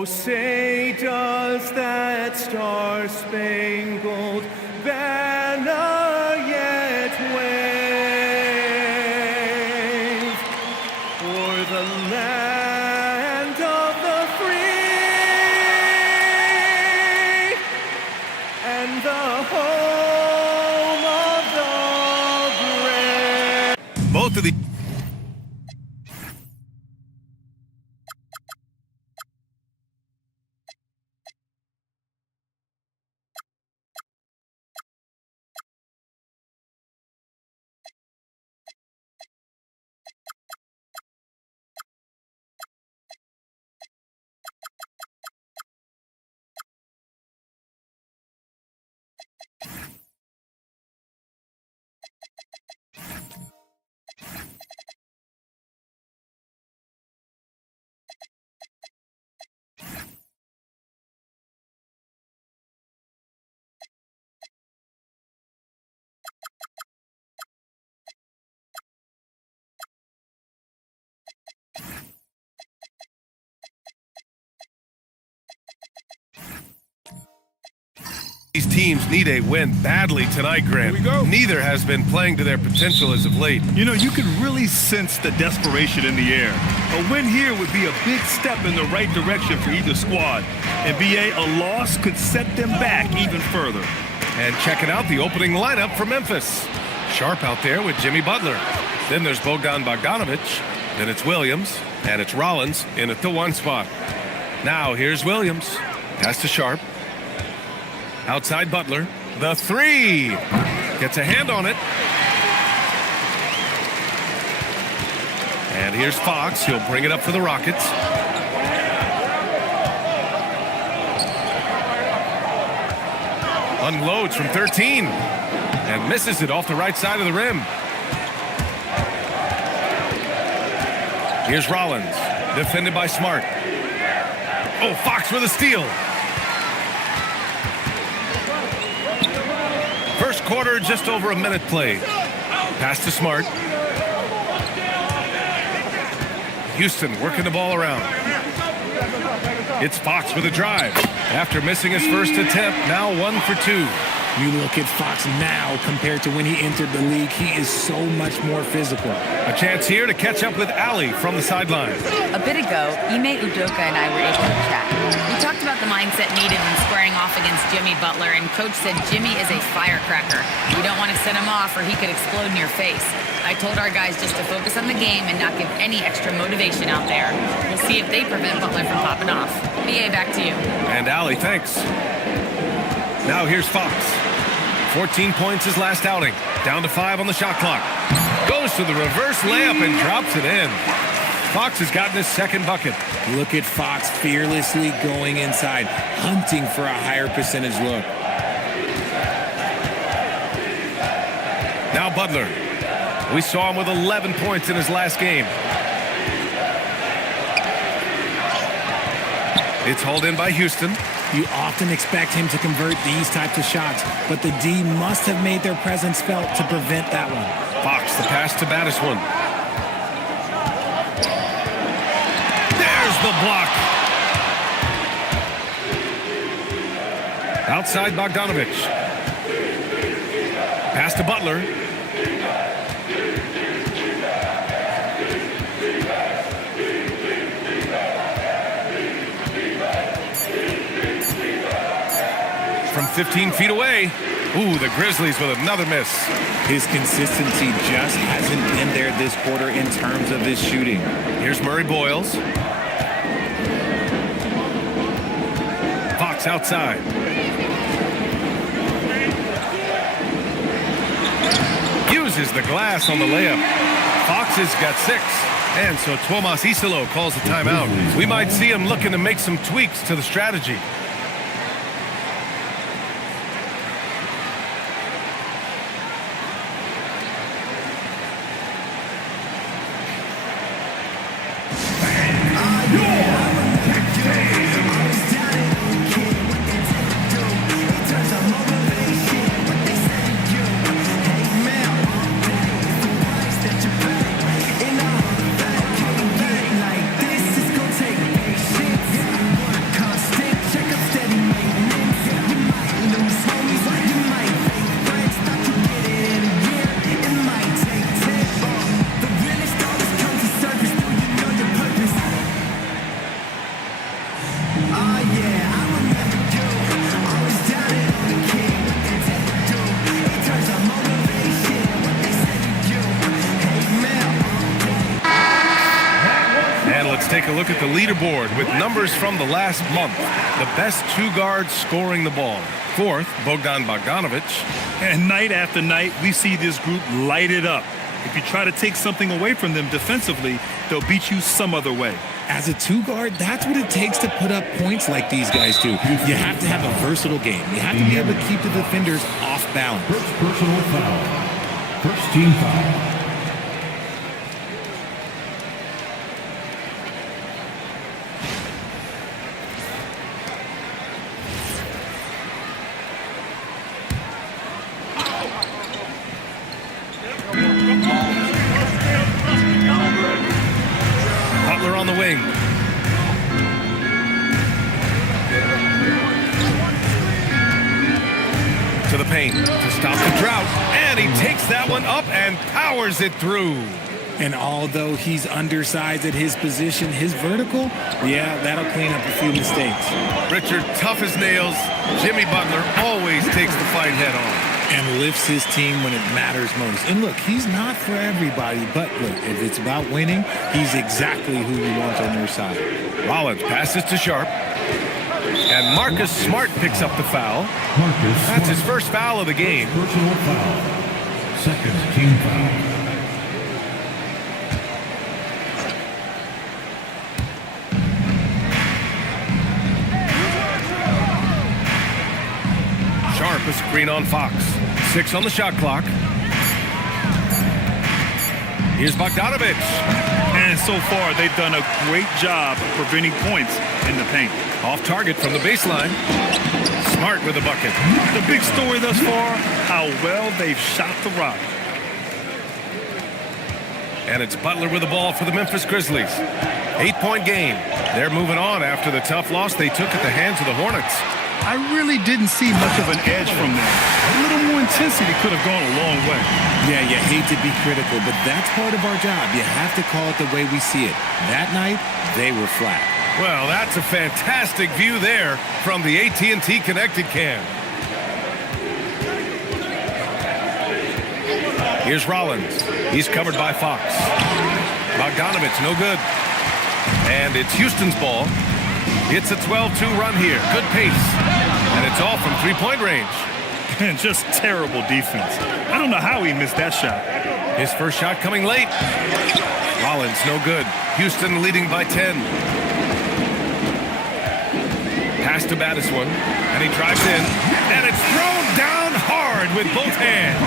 Oh, say does that star-spangled banner yet wave o'er the land of the free and the home of the brave? Both of the These teams need a win badly tonight, Grant. Here we go. Neither has been playing to their potential as of late. You know, you can really sense the desperation in the air. A win here would be a big step in the right direction for either squad. And BA, a loss could set them back even further. And checking out the opening lineup for Memphis. Sharp out there with Jimmy Butler. Then there's Bogdanovic. Then it's Williams. And it's Rollins in at the 1 spot. Now here's Williams. Pass to Sharp. Outside Butler. The 3. Gets a hand on it. And here's Fox. He'll bring it up for the Rockets. Unloads from 13. And misses it off the right side of the rim. Here's Rollins. Defended by Smart. Oh, Fox with a steal. First quarter, just over a minute played. Pass to Smart. Houston working the ball around. It's Fox with a drive. After missing his first attempt, now 1 for 2. You look at Fox now compared to when he entered the league, he is so much more physical. A chance here to catch up with Ali from the sideline. A bit ago, Ime Udoka and I were able to chat. We talked about the mindset needed when squaring off against Jimmy Butler, and Coach said Jimmy is a firecracker. You don't want to set him off or he could explode in your face. I told our guys just to focus on the game and not give any extra motivation out there. We'll see if they prevent Butler from popping off. BA, back to you. And Ali, thanks. Now here's Fox. 14 points his last outing. Down to 5 on the shot clock. Goes to the reverse layup and drops it in. Fox has gotten his second bucket. Look at Fox fearlessly going inside, hunting for a higher percentage look. Now Butler. We saw him with 11 points in his last game. It's hauled in by Houston. You often expect him to convert these types of shots, but the D must have made their presence felt to prevent that one. Fox, the pass to Battiswan. There's the block. Outside Bogdanovic. Pass to Butler. From 15 feet away. Ooh, the Grizzlies with another miss. His consistency just hasn't been there this quarter in terms of his shooting. Here's Murray Boyles. Fox outside. Uses the glass on the layup. Fox has got 6. And so Tomas Isolo calls the timeout. We might see him looking to make some tweaks to the strategy. take a look at the leaderboard with numbers from the last month. The best two guards scoring the ball. Fourth, Bogdan Bogdanovic. And night after night, we see this group light it up. If you try to take something away from them defensively, they'll beat you some other way. As a two-guard, that's what it takes to put up points like these guys do. You have to have a versatile game. You have to be able to keep the defenders off balance. First personal foul. First team foul. Butler on the wing. To the paint to stop the drought. And he takes that one up and powers it through. And although he's undersized at his position, his vertical, yeah, that'll clean up a few mistakes. Richard, tough as nails. Jimmy Butler always takes the fight head on. And lifts his team when it matters most. And look, he's not for everybody, but look, if it's about winning, he's exactly who you want on your side. Rollins passes to Sharp. And Marcus Smart picks up the foul. That's his first foul of the game. Personal foul. Second team foul. Sharp, a screen on Fox. 6 on the shot clock. Here's Bogdanovic. And so far, they've done a great job of preventing points in the paint. Off target from the baseline. Smart with a bucket. The big story thus far, how well they've shot the rock. And it's Butler with the ball for the Memphis Grizzlies. 8-point game. They're moving on after the tough loss they took at the hands of the Hornets. I really didn't see much of an edge from them. A little more intensity could have gone a long way. Yeah, you hate to be critical, but that's part of our job. You have to call it the way we see it. That night, they were flat. Well, that's a fantastic view there from the AT&T Connected Cam. Here's Rollins. He's covered by Fox. Bogdanovic, no good. And it's Houston's ball. It's a 12-2 run here. Good pace. And it's all from three-point range. And just terrible defense. I don't know how he missed that shot. His first shot coming late. Rollins, no good. Houston leading by 10. Pass to Madison, and he drives in. And it's thrown down hard with both hands.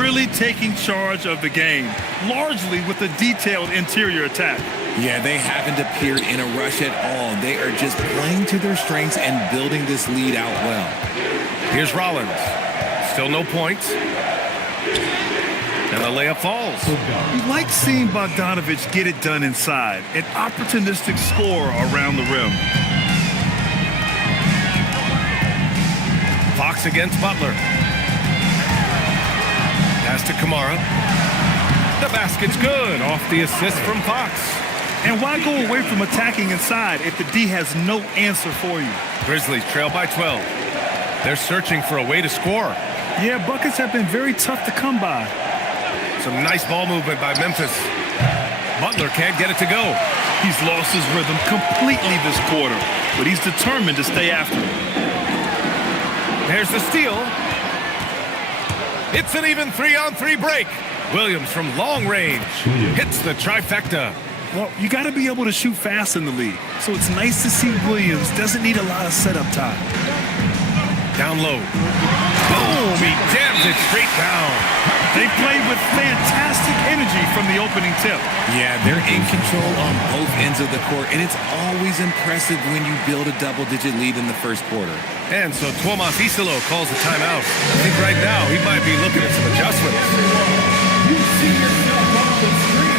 Really taking charge of the game, largely with a detailed interior attack. Yeah, they haven't appeared in a rush at all. They are just playing to their strengths and building this lead out well. Here's Rollins. Still no points. And the layup falls. You like seeing Bogdanovic get it done inside. An opportunistic score around the rim. Fox against Butler. Pass to Kamara. The basket's good off the assist from Fox. And why go away from attacking inside if the D has no answer for you? Grizzlies trail by 12. They're searching for a way to score. Yeah, buckets have been very tough to come by. Some nice ball movement by Memphis. Butler can't get it to go. He's lost his rhythm completely this quarter, but he's determined to stay after it. There's the steal. It's an even 3-on-3 break. Williams from long range hits the trifecta. Well, you got to be able to shoot fast in the league, so it's nice to see Williams doesn't need a lot of setup time. Down low. Boom! He jams it straight down. They played with fantastic energy from the opening tip. Yeah, they're in control on both ends of the court, and it's always impressive when you build a double-digit lead in the first quarter. And so Tuomas Isalo calls a timeout. I think right now he might be looking at some adjustments. You see yourself on the screen.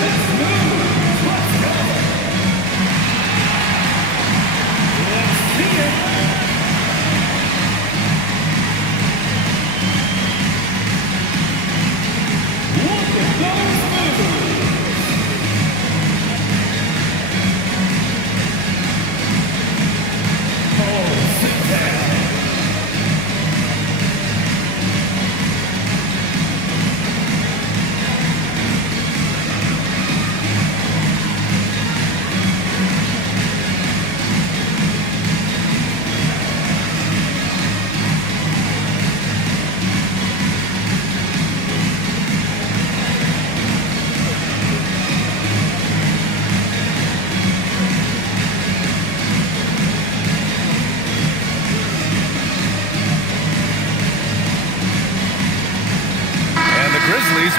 Let's move. Let's go. Let's see it. Look at those moves. Oh, sit down.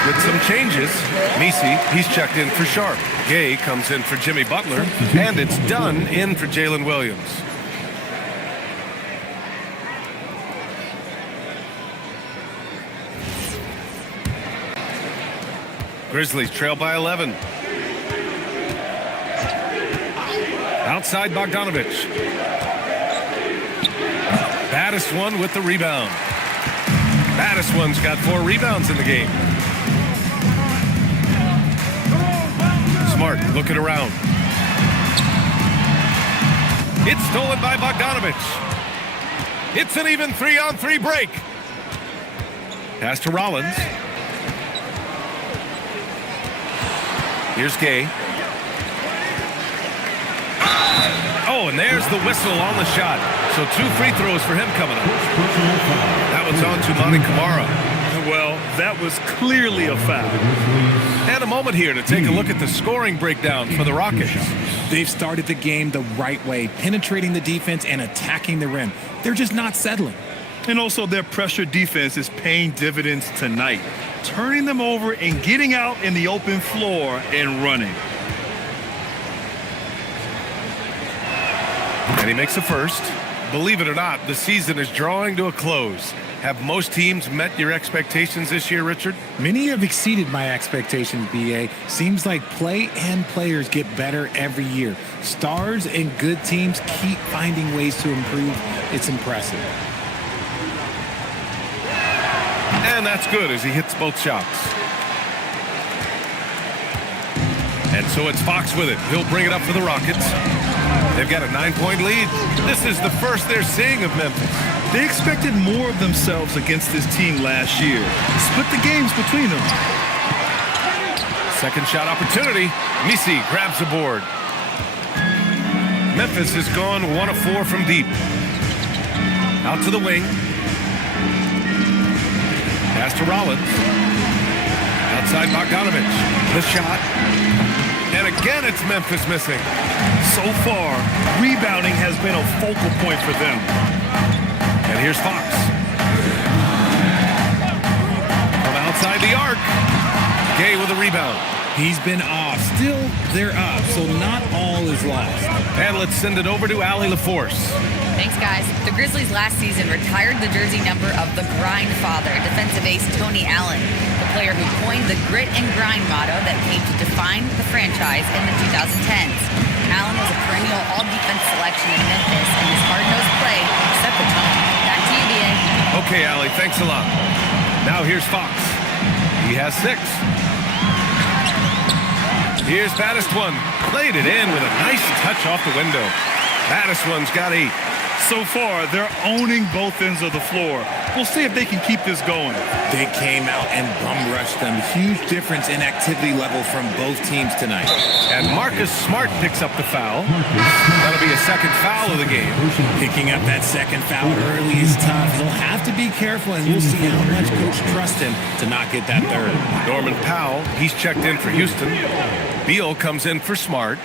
with some changes. Misi, he's checked in for Sharp. Gay comes in for Jimmy Butler. And it's Dunn in for Jalen Williams. Grizzlies trail by 11. Outside Bogdanovich. Baddest one with the rebound. Baddest one's got 4 rebounds in the game. Smart looking around. It's stolen by Bogdanovich. It's an even 3-on-3 break. Pass to Rollins. Here's Gay. Oh, and there's the whistle on the shot. So 2 free throws for him coming up. That one's on to Monty Kamara. Well, that was clearly a foul. And a moment here to take a look at the scoring breakdown for the Rockets. They've started the game the right way, penetrating the defense and attacking the rim. They're just not settling. And also their pressure defense is paying dividends tonight, turning them over and getting out in the open floor and running. And he makes the first. Believe it or not, the season is drawing to a close. Have most teams met your expectations this year, Richard? Many have exceeded my expectations, BA. Seems like play and players get better every year. Stars and good teams keep finding ways to improve. It's impressive. And that's good as he hits both shots. And so it's Fox with it. He'll bring it up for the Rockets. They've got a 9-point lead. This is the first they're seeing of Memphis. They expected more of themselves against this team last year. Split the games between them. Second shot opportunity. Misi grabs the board. Memphis has gone 1 of 4 from deep. Out to the wing. Pass to Rollins. Outside Bogdanovich. The shot. And again, it's Memphis missing. So far, rebounding has been a focal point for them. And here's Fox. From outside the arc. Gay with a rebound. He's been off. Still, they're up, so not all is lost. And let's send it over to Allie LaForce. Thanks, guys. The Grizzlies last season retired the jersey number of the grind father, defensive ace Tony Allen, the player who coined the grit and grind motto that came to define the franchise in the 2010s. Allen was a perennial all-defense selection in Memphis, and his hard-nosed play set the tone. Back to you, BA. Okay, Allie, thanks a lot. Now here's Fox. He has 6. Here's Baddest One. Played it in with a nice touch off the window. Baddest One's got 8. So far, they're owning both ends of the floor. We'll see if they can keep this going. They came out and bum rushed them. Huge difference in activity level from both teams tonight. And Marcus Smart picks up the foul. That'll be a second foul of the game. Picking up that second foul early is tough. He'll have to be careful, and we'll see how much coach trusts him to not get that third. Norman Powell, he's checked in for Houston. Beal comes in for Smart.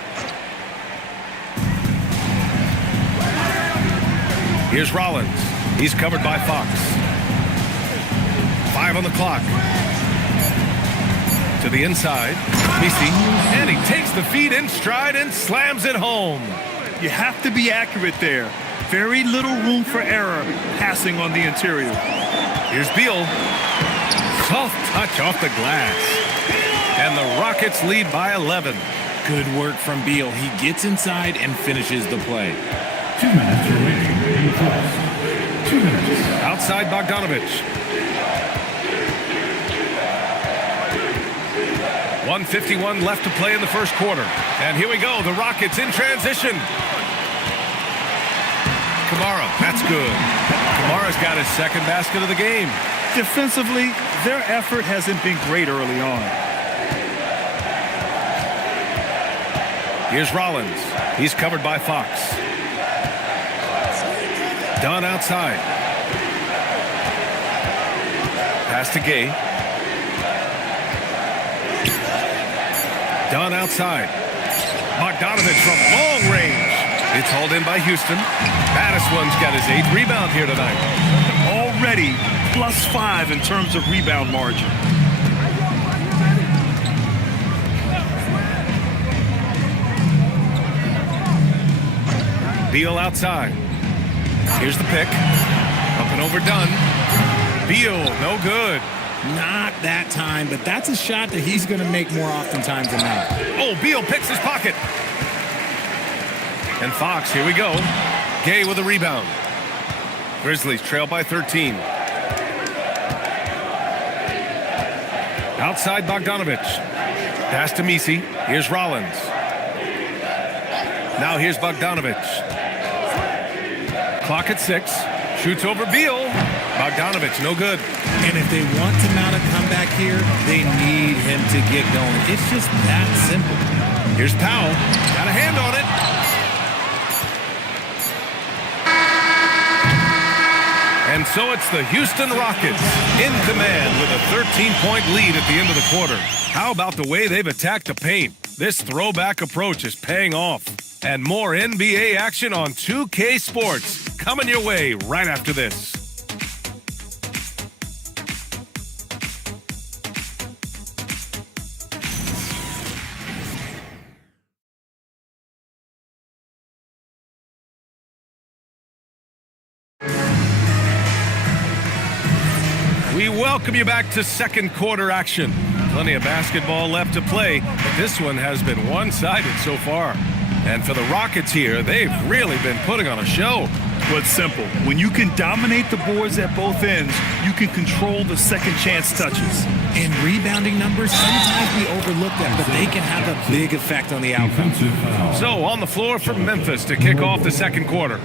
Here's Rollins. He's covered by Fox. 5 on the clock. To the inside. Misi. And he takes the feed in stride and slams it home. You have to be accurate there. Very little room for error passing on the interior. Here's Beal. Soft touch off the glass. And the Rockets lead by 11. Good work from Beal. He gets inside and finishes the play. 2 minutes remaining in the plus. 2 minutes. Outside Bogdanovich. 1:51 left to play in the first quarter. And here we go. The Rockets in transition. Kamara. That's good. Kamara's got his second basket of the game. Defensively, their effort hasn't been great early on. Here's Rollins. He's covered by Fox. Dunn outside. Pass to Gay. Dunn outside. Bogdanovich from long range. It's hauled in by Houston. Baddest One's got his 8th rebound here tonight. Already +5 in terms of rebound margin. Beal outside. Here's the pick. Up and overdone. Beal, no good. Not that time, but that's a shot that he's going to make more oftentimes than not. Oh, Beal picks his pocket. And Fox, here we go. Gay with a rebound. Grizzlies trail by 13. Outside Bogdanovich. Pass to Misi. Here's Rollins. Now here's Bogdanovich. Clock at 6. Shoots over Beal. Bogdanovich, no good. And if they want to mount a comeback here, they need him to get going. It's just that simple. Here's Powell. Got a hand on it. And so it's the Houston Rockets in command with a 13-point lead at the end of the quarter. How about the way they've attacked the paint? This throwback approach is paying off. And more NBA action on 2K Sports coming your way right after this. We welcome you back to second quarter action. Plenty of basketball left to play, but this one has been one-sided so far. And for the Rockets here, they've really been putting on a show. Well, it's simple. When you can dominate the boards at both ends, you can control the second chance touches. And rebounding numbers, sometimes we overlook them, but they can have a big effect on the outcome. So on the floor for Memphis to kick off the second quarter.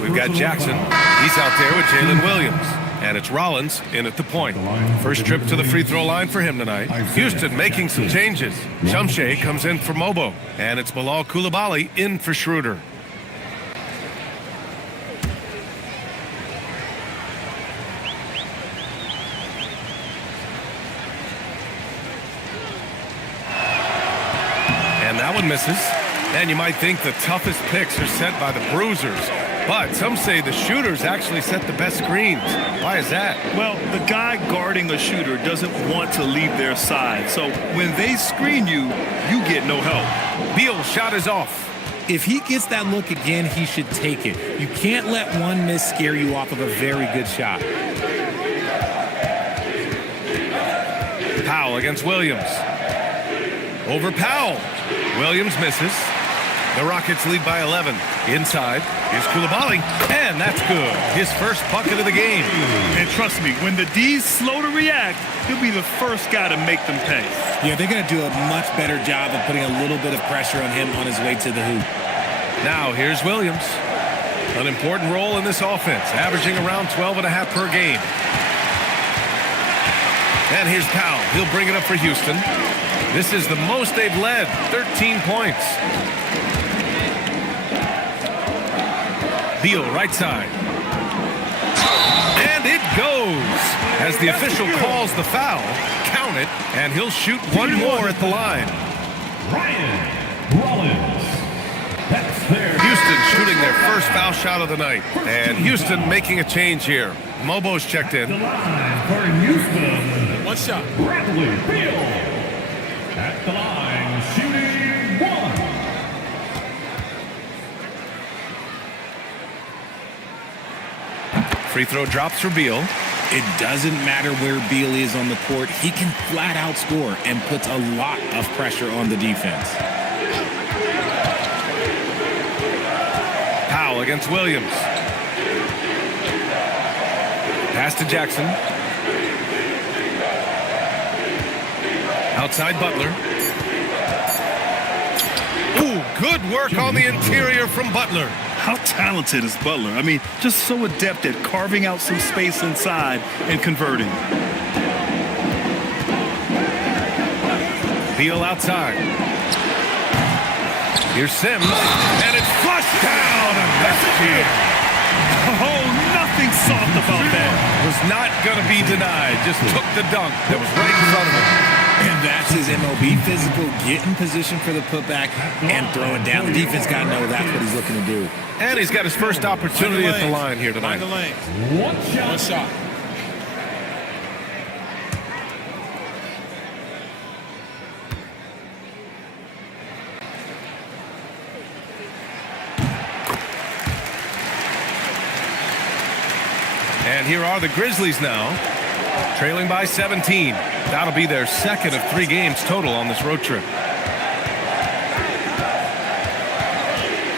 We've got Jackson. He's out there with Jalen Williams. And it's Rollins in at the point. First trip to the free throw line for him tonight. Houston making some changes. Shumshay comes in for Mobo. And it's Bilal Coulibaly in for Schroeder. And that one misses. And you might think the toughest picks are set by the bruisers. But some say the shooters actually set the best screens. Why is that? Well, the guy guarding a shooter doesn't want to leave their side. So when they screen you, you get no help. Beal's shot is off. If he gets that look again, he should take it. You can't let one miss scare you off of a very good shot. Powell against Williams. Over Powell. Williams misses. The Rockets lead by 11. Inside, here's Coulibaly, and that's good. His first bucket of the game. And trust me, when the D's slow to react, he'll be the first guy to make them pay. Yeah, they're going to do a much better job of putting a little bit of pressure on him on his way to the hoop. Now here's Williams. An important role in this offense, averaging around 12.5 per game. And here's Powell. He'll bring it up for Houston. This is the most they've led, 13 points. Beal right side. And it goes. As the official calls the foul, count it, and he'll shoot one more at the line. Ryan Rollins. That's their Houston shooting their first foul shot of the night. And Houston making a change here. Mobo's checked in. the line for Houston. One shot. Bradley Beal. At the line, shooting one. Free throw drops for Beal. It doesn't matter where Beal is on the court. He can flat out score and puts a lot of pressure on the defense. Powell against Williams. Pass to Jackson. Outside Butler. Ooh, good work on the interior from Butler. How talented is Butler? I mean, just so adept at carving out some space inside and converting. Beal outside. Here's Sims, and it's flushed down. That's it. Oh, nothing soft about that. Was not going to be denied. Just took the dunk that was right in front of him. And that's his MLB physical, get in position for the putback and throw it down. The defense got to know that's what he's looking to do. And he's got his first opportunity at the line here tonight. Find the lane. One shot. One shot. And here are the Grizzlies now, trailing by 17. That'll be their second of 3 games total on this road trip.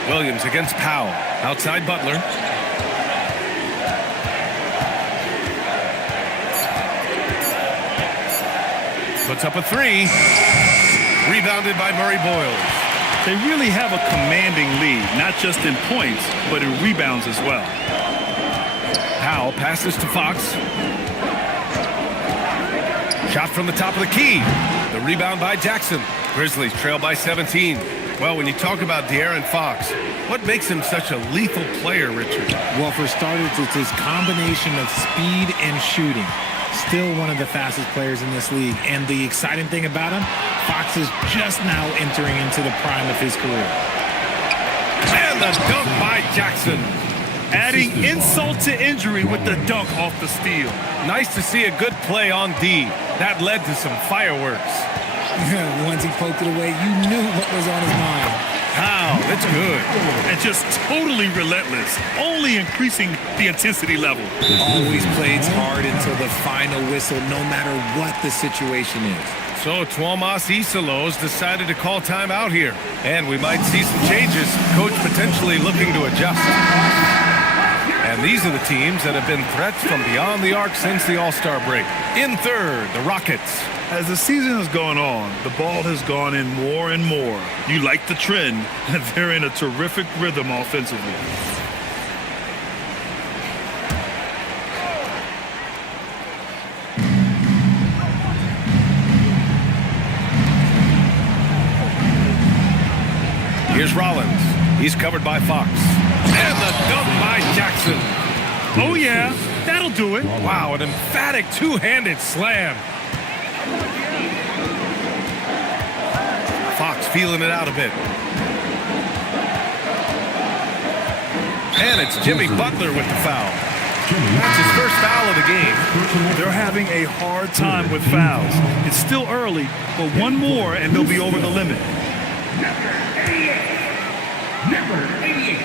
Williams against Powell. Outside Butler. Puts up a 3. Rebounded by Murray Boyles. They really have a commanding lead, not just in points, but in rebounds as well. Powell passes to Fox. Shot from the top of the key. The rebound by Jackson. Grizzlies trail by 17. Well, when you talk about De'Aaron Fox, what makes him such a lethal player, Richard? Well, for starters, it's his combination of speed and shooting. Still one of the fastest players in this league. And the exciting thing about him, Fox is just now entering into the prime of his career. And the dunk by Jackson. Adding insult to injury with the dunk off the steal. Nice to see a good play on D. That led to some fireworks. Once he poked it away, you knew what was on his mind. Wow, that's good. And just totally relentless, only increasing the intensity level. Always plays hard until the final whistle, no matter what the situation is. So Tuomas Isalos decided to call timeout here. And we might see some changes. Coach potentially looking to adjust. And these are the teams that have been threats from beyond the arc since the All-Star break. In third, the Rockets. As the season has gone on, the ball has gone in more and more. You like the trend, and they're in a terrific rhythm offensively. Here's Rollins. He's covered by Fox. And the dunk by Jackson. Oh, yeah, that'll do it. Wow, an emphatic two-handed slam. Fox feeling it out a bit. And it's Jimmy Butler with the foul. That's his first foul of the game. They're having a hard time with fouls. It's still early, but one more and they'll be over the limit. Number 88.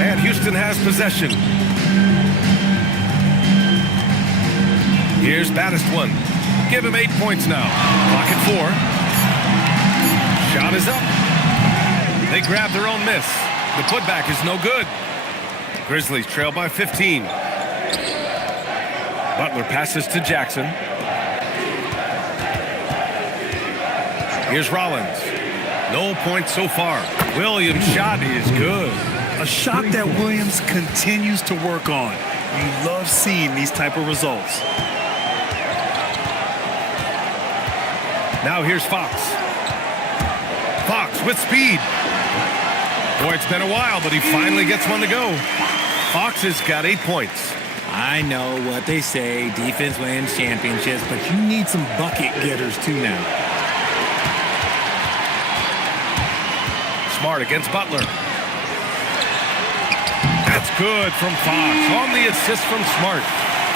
And Houston has possession. Here's Baddest one. Give him 8 points now. Clock at 4. Shot is up. They grab their own miss. The putback is no good. Grizzlies trail by 15. Butler passes to Jackson. Here's Rollins. No points so far. Williams' shot is good. A shot that Williams continues to work on. You love seeing these type of results. Now here's Fox. Fox with speed. Boy, it's been a while, but he finally gets one to go. Fox has got 8 points. I know what they say, defense wins championships, but you need some bucket getters too now. Smart against Butler. That's good from Fox. On the assist from Smart.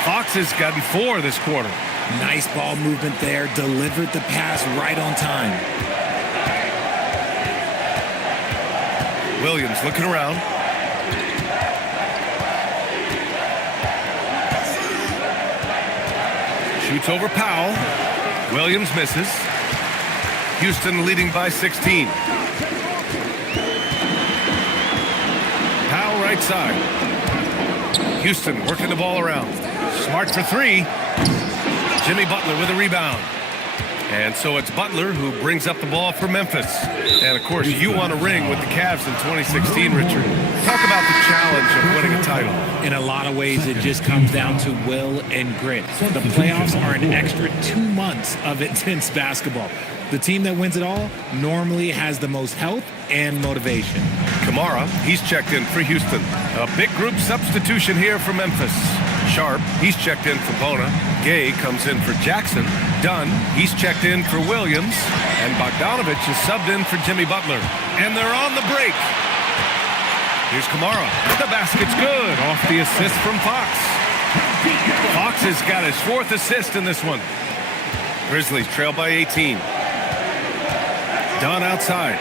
Fox has gotten 4 this quarter. Nice ball movement there. Delivered the pass right on time. Williams looking around. Shoots over Powell. Williams misses. Houston leading by 16. Powell right side. Houston working the ball around. Smart for 3. Jimmy Butler with a rebound. And so it's Butler who brings up the ball for Memphis. And, of course, you won a ring with the Cavs in 2016, Richard. Talk about the challenge of winning a title. In a lot of ways, it just comes down to will and grit. The playoffs are an extra 2 months of intense basketball. The team that wins it all normally has the most health and motivation. Kamara, he's checked in for Houston. A big group substitution here for Memphis. Sharp, he's checked in for Bona. Gay comes in for Jackson. Dunn, he's checked in for Williams. And Bogdanovich is subbed in for Jimmy Butler. And they're on the break. Here's Kamara. The basket's good off the assist from Fox. Fox has got his 4th assist in this one. Grizzlies trail by 18. Dunn outside.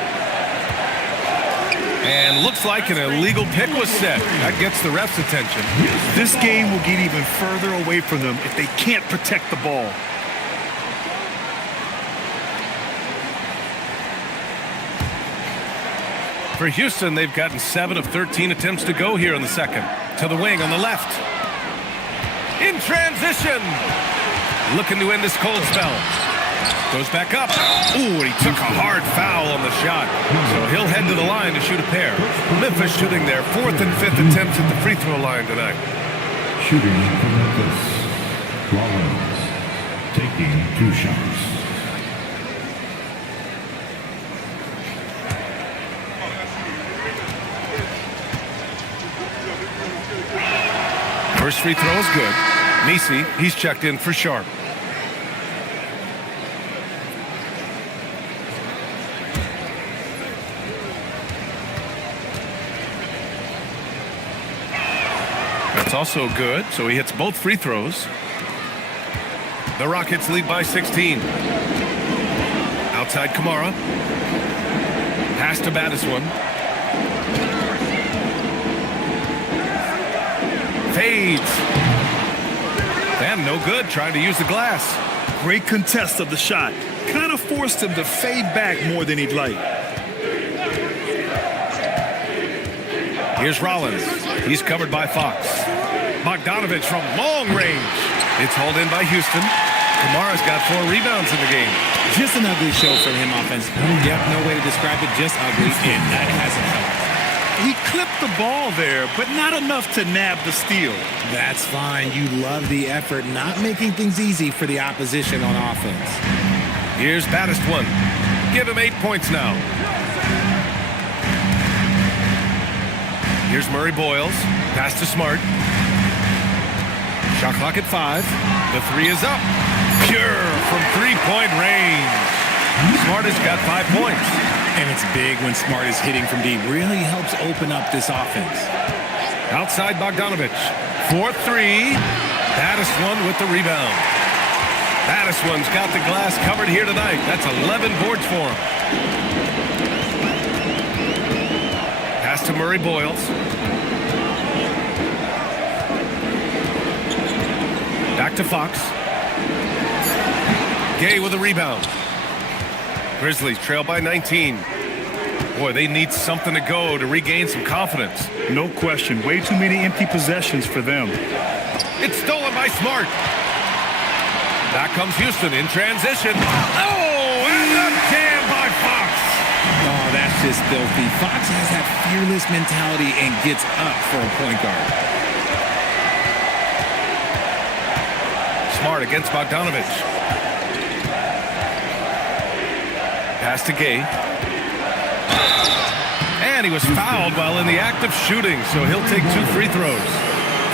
And looks like an illegal pick was set. That gets the ref's attention. This game will get even further away from them if they can't protect the ball. For Houston, they've gotten 7 of 13 attempts to go here in the second. To the wing on the left. In transition. Looking to end this cold spell. Goes back up. Ooh, and he took a hard foul on the shot. So he'll head to the line to shoot a pair. Memphis shooting their 4th and 5th attempts at the free throw line tonight. Shooting for Memphis. Rollins taking 2 shots. First free throw is good. Nisi, he's checked in for Sharp. That's also good, so he hits both free throws. The Rockets lead by 16. Outside Kamara. Pass to Battiswan. Fades. And no good, trying to use the glass. Great contest of the shot. Kind of forced him to fade back more than he'd like. Here's Rollins. He's covered by Fox. Bogdanovich from long range. It's hauled in by Houston. Kamara's got 4 rebounds in the game. Just an ugly show from him offensively. Yep, no way to describe it, just ugly, and that hasn't helped. He clipped the ball there, but not enough to nab the steal. That's fine. You love the effort, not making things easy for the opposition on offense. Here's Battiswan. Give him 8 points now. Here's Murray Boyles. Pass to Smart. Shot clock at 5. The 3 is up. Pure from 3-point range. Smart has got 5 points. And it's big when Smart is hitting from deep. Really helps open up this offense. Outside Bogdanovich. 4-3. Battiswan with the rebound. Battiswan's got the glass covered here tonight. That's 11 boards for him. Pass to Murray Boyles. Back to Fox. Gay with a rebound. Grizzlies trail by 19. Boy, they need something to go to regain some confidence. No question. Way too many empty possessions for them. It's stolen by Smart. Back comes Houston in transition. Oh, and the jam by Fox. Oh, that's just filthy. Fox has that fearless mentality and gets up for a point guard. Smart against Bogdanovich. Pass to Gay. And he was fouled while in the act of shooting, so he'll take 2 free throws.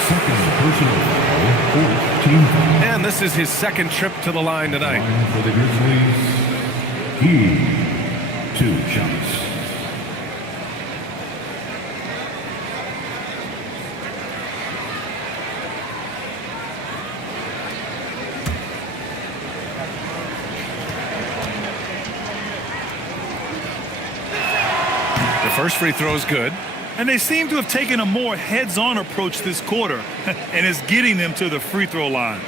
Second personal foul, 4th team foul. And this is his second trip to the line tonight. Line for the Grizzlies. He 2 shots. First free throw is good. And they seem to have taken a more heads-on approach this quarter, and it's getting them to the free throw line.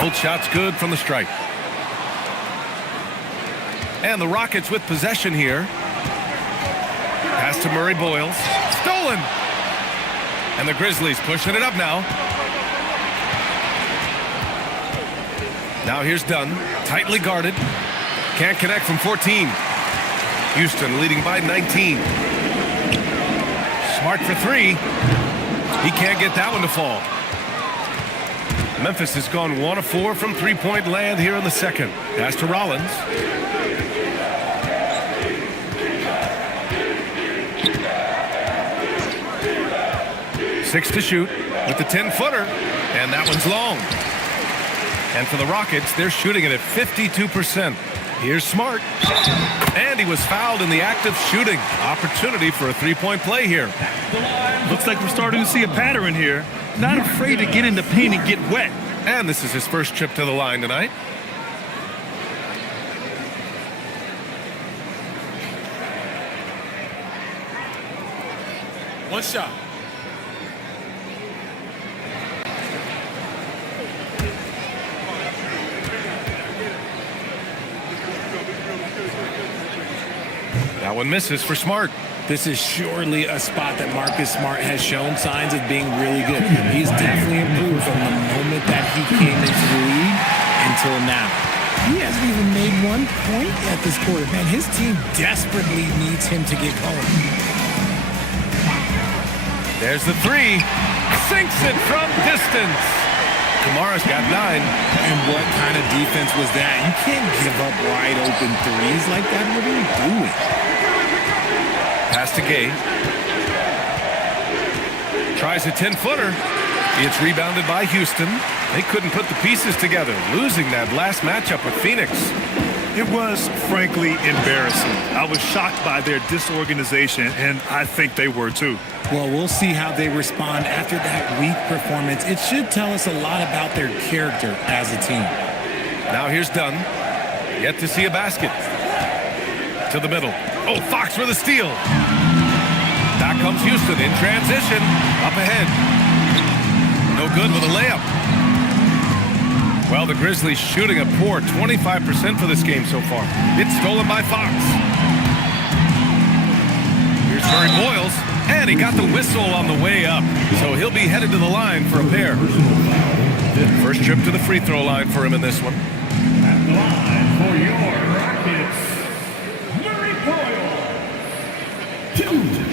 Both shots good from the stripe. And the Rockets with possession here. Pass to Murray Boyles. Stolen! And the Grizzlies pushing it up now. Now here's Dunn. Tightly guarded. Can't connect from 14. Houston leading by 19. Smart for 3. He can't get that one to fall. Memphis has gone 1 of 4 from 3-point land here in the second. Pass to Rollins. Six to shoot with the 10-footer, and that one's long. And for the Rockets, they're shooting it at 52%. Here's Smart. And he was fouled in the act of shooting. Opportunity for a three-point play here. Looks like we're starting to see a pattern here. Not afraid to get in the paint and get wet. And this is his first trip to the line tonight. One shot. That one misses for Smart. This is surely a spot that Marcus Smart has shown signs of being really good. He's definitely improved from the moment that he came into the league until now. He hasn't even made 1 point at this quarter. Man, his team desperately needs him to get going. There's the three. Sinks it from distance. Kamara's got 9. And what kind of defense was that? You can't give up wide open threes like that. What are you doing? Pass to Gay. Tries a 10-footer. It's rebounded by Houston. They couldn't put the pieces together, losing that last matchup with Phoenix. It was, frankly, embarrassing. I was shocked by their disorganization, and I think they were too. Well, we'll see how they respond after that weak performance. It should tell us a lot about their character as a team. Now here's Dunn. Yet to see a basket. To the middle. Oh, Fox with a steal. Back comes Houston in transition. Up ahead. No good with a layup. Well, the Grizzlies shooting a poor 25% for this game so far. It's stolen by Fox. Here's Murray Boyles. And he got the whistle on the way up. So he'll be headed to the line for a pair. First trip to the free throw line for him in this one. At the line for your Rockets, Murray Boyle. 2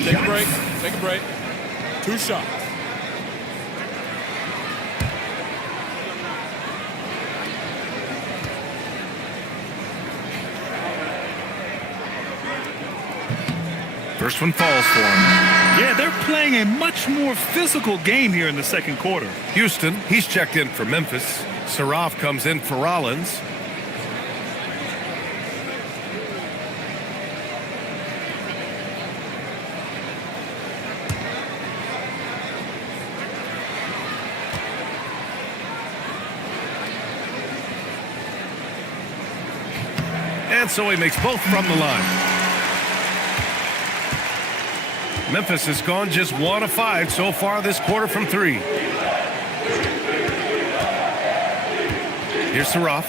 Take a shots. break. Take a break. 2 shots. First one falls for him. Yeah, they're playing a much more physical game here in the second quarter. Houston, he's checked in for Memphis. Saraf comes in for Rollins. And so he makes both from the line. Memphis has gone just 1 of 5 so far this quarter from 3. Here's Saraf.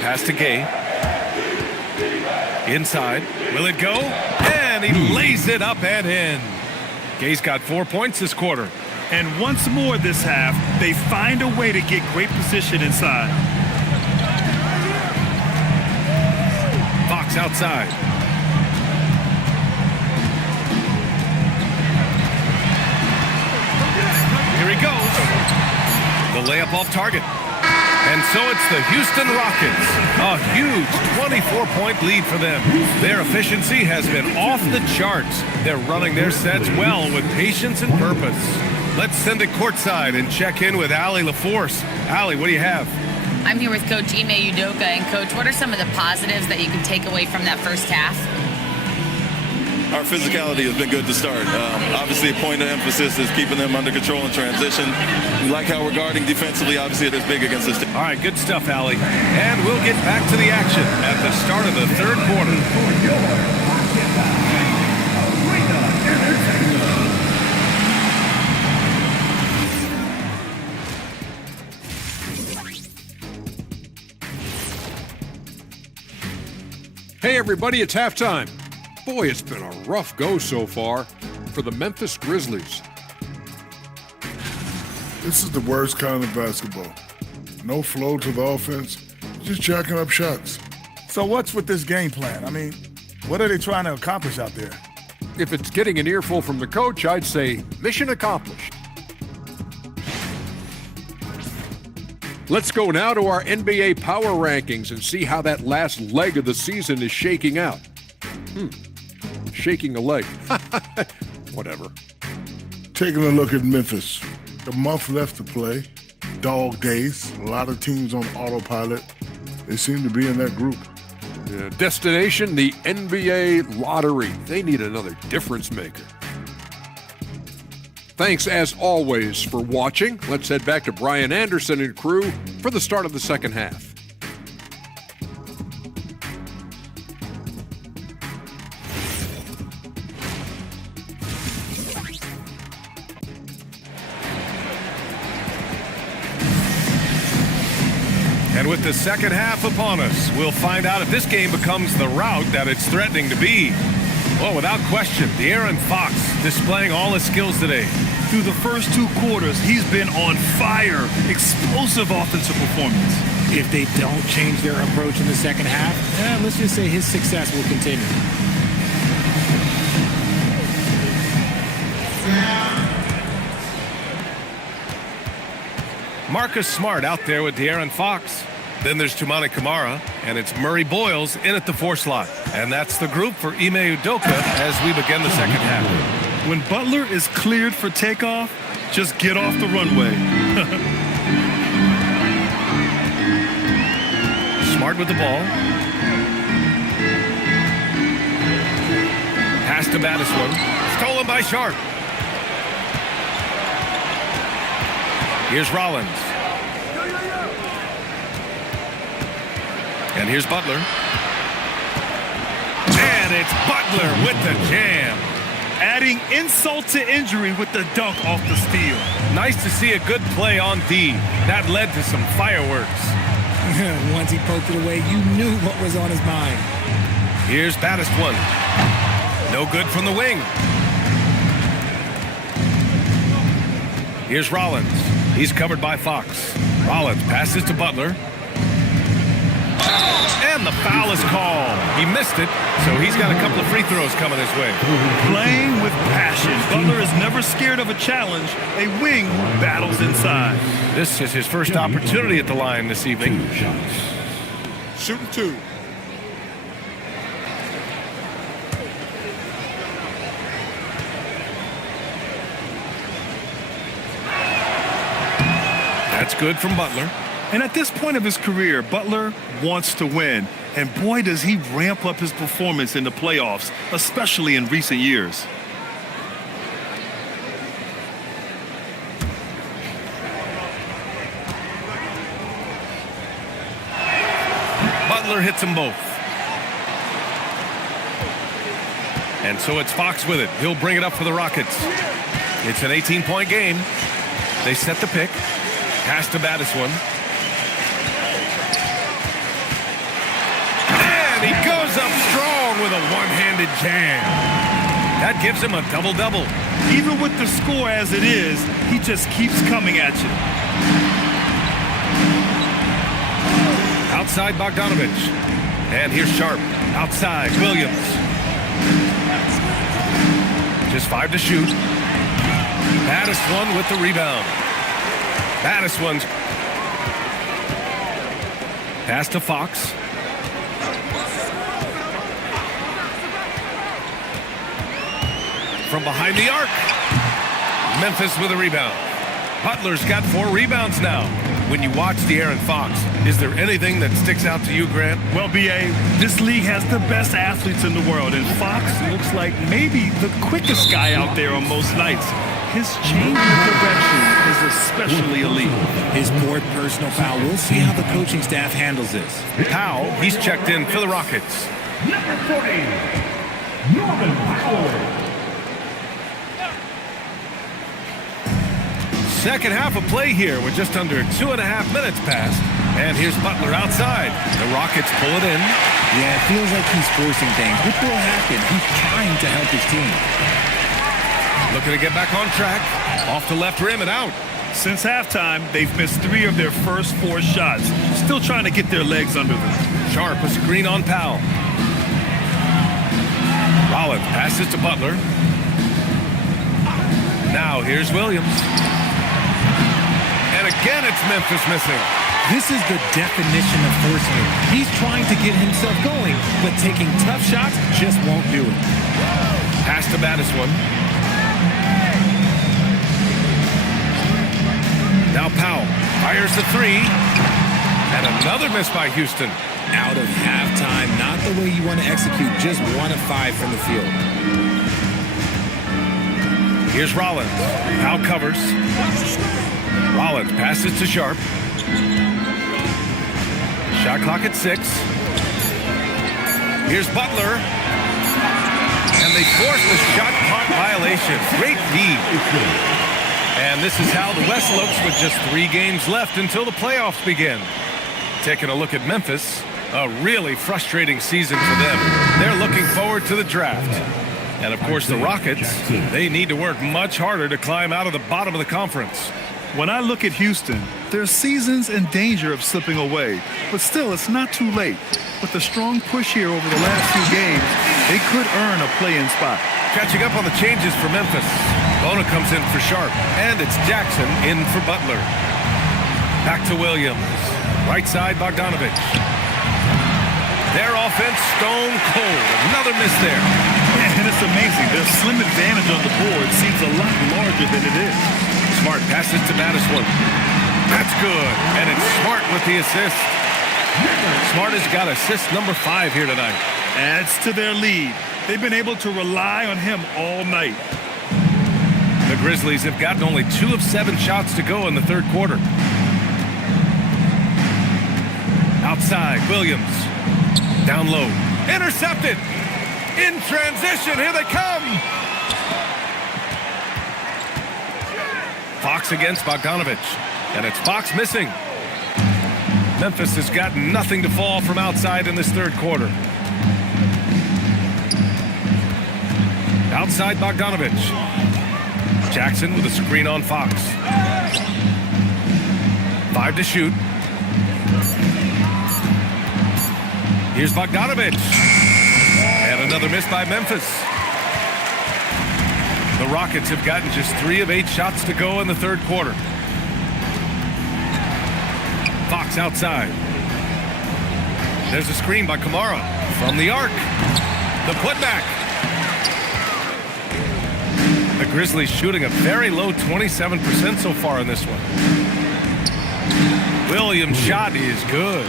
Pass to Gay. Inside. Will it go? And he lays it up and in. Gay's got 4 points this quarter. And once more this half, they find a way to get great position inside. Fox outside. Here he goes. The layup off target. And so it's the Houston Rockets. A huge 24-point lead for them. Their efficiency has been off the charts. They're running their sets well with patience and purpose. Let's send it courtside and check in with Allie LaForce. Allie, what do you have? I'm here with Coach Ime Udoka. And, Coach, what are some of the positives that you can take away from that first half? Our physicality has been good to start. Obviously, a point of emphasis is keeping them under control in transition. We like how we're guarding defensively. Obviously, it is big against this team. All right, good stuff, Allie. And we'll get back to the action at the start of the third quarter. Hey everybody, it's halftime. Boy, it's been a rough go so far for the Memphis Grizzlies. This is the worst kind of basketball. No flow to the offense, just jacking up shots. So what's with this game plan? I mean, what are they trying to accomplish out there? If it's getting an earful from the coach, I'd say mission accomplished. Let's go now to our NBA power rankings and see how that last leg of the season is shaking out. Shaking a leg. Whatever. Taking a look at Memphis. A month left to play. Dog days. A lot of teams on autopilot. They seem to be in that group. Destination, the NBA lottery. They need another difference maker. Thanks, as always, for watching. Let's head back to Brian Anderson and crew for the start of the second half. And with the second half upon us, we'll find out if this game becomes the rout that it's threatening to be. Well, without question, De'Aaron Fox displaying all his skills today. Through the first 2 quarters, he's been on fire. Explosive offensive performance. If they don't change their approach in the second half, let's just say his success will continue. Marcus Smart out there with De'Aaron Fox. Then there's Toumani Camara, and it's Murray Boyles in at the 4 slot. And that's the group for Ime Udoka as we begin the second half. When Butler is cleared for takeoff, just get off the runway. Smart with the ball. Pass to Battiswood. Stolen by Sharp. Here's Rollins. And here's Butler. And it's Butler with the jam. Adding insult to injury with the dunk off the steal. Nice to see a good play on D. That led to some fireworks. Once he poked it away, you knew what was on his mind. Here's Battiswood. No good from the wing. Here's Rollins. He's covered by Fox. Rollins passes to Butler. And the foul is called. He missed it, so he's got a couple of free throws coming his way. Playing with passion. Butler is never scared of a challenge. A wing who battles inside. This is his first opportunity at the line this evening. Shooting 2. That's good from Butler. And at this point of his career, Butler wants to win. And boy, does he ramp up his performance in the playoffs, especially in recent years. Butler hits them both. And so it's Fox with it. He'll bring it up for the Rockets. It's an 18-point game. They set the pick. Pass to Battiswood. And he goes up strong with a one-handed jam. That gives him a double-double. Even with the score as it is, he just keeps coming at you. Outside Bogdanovich. And here's Sharp. Outside Williams. Just 5 to shoot. Battiswood with the rebound. Battiswood's pass to Fox. From behind the arc. Memphis with a rebound. Butler's got 4 rebounds now. When you watch De'Aaron Fox, is there anything that sticks out to you, Grant? Well, B.A., this league has the best athletes in the world, and Fox looks like maybe the quickest guy out there on most nights. His change of direction is especially elite. His 4th personal foul. We'll see how the coaching staff handles this. Powell, he's checked in for the Rockets. Number 40, Norman Powell. Second half of play here with just under 2.5 minutes passed. And here's Butler outside. The Rockets pull it in. Yeah, it feels like he's forcing things. Which will happen. He's trying to help his team. Looking to get back on track. Off the left rim and out. Since halftime, they've missed 3 of their first 4 shots. Still trying to get their legs under them. Sharp, a screen on Powell. Rollins passes to Butler. Now here's Williams. And again, it's Memphis missing. This is the definition of forcing it. He's trying to get himself going, but taking tough shots just won't do it. Pass to Battiswood. Now Powell fires the 3. And another miss by Houston. out of halftime. Not the way you want to execute. Just 1 of 5 from the field. Here's Rollins. Now covers. Rollins passes to Sharp. Shot clock at 6. Here's Butler. And they force the shot clock violation. Great lead. And this is how the West looks with just 3 games left until the playoffs begin. Taking a look at Memphis, a really frustrating season for them. They're looking forward to the draft. And of course the Rockets, they need to work much harder to climb out of the bottom of the conference. When I look at Houston, their season's in danger of slipping away. But still, it's not too late. With the strong push here over the last few games, they could earn a play-in spot. Catching up on the changes for Memphis. Bona comes in for Sharp, and it's Jackson in for Butler. Back to Williams. Right side, Bogdanovich. Their offense stone cold. Another miss there. And it's amazing. Their slim advantage on the board seems a lot larger than it is. Smart passes to Madison. That's good. And it's Smart with the assist. Smart has got assist number 5 here tonight. Adds to their lead. They've been able to rely on him all night. The Grizzlies have gotten only 2 of 7 shots to go in the third quarter. Outside, Williams. Down low. Intercepted. In transition. Here they come. Fox against Bogdanovich. And it's Fox missing. Memphis has got nothing to fall from outside in this third quarter. Outside Bogdanovich. Jackson with a screen on Fox. 5 to shoot. Here's Bogdanovich. And another miss by Memphis. The Rockets have gotten just 3 of 8 shots to go in the third quarter. Fox outside. There's a screen by Kamara from the arc. The putback. The Grizzlies shooting a very low 27% so far in this one. Williams' shot is good.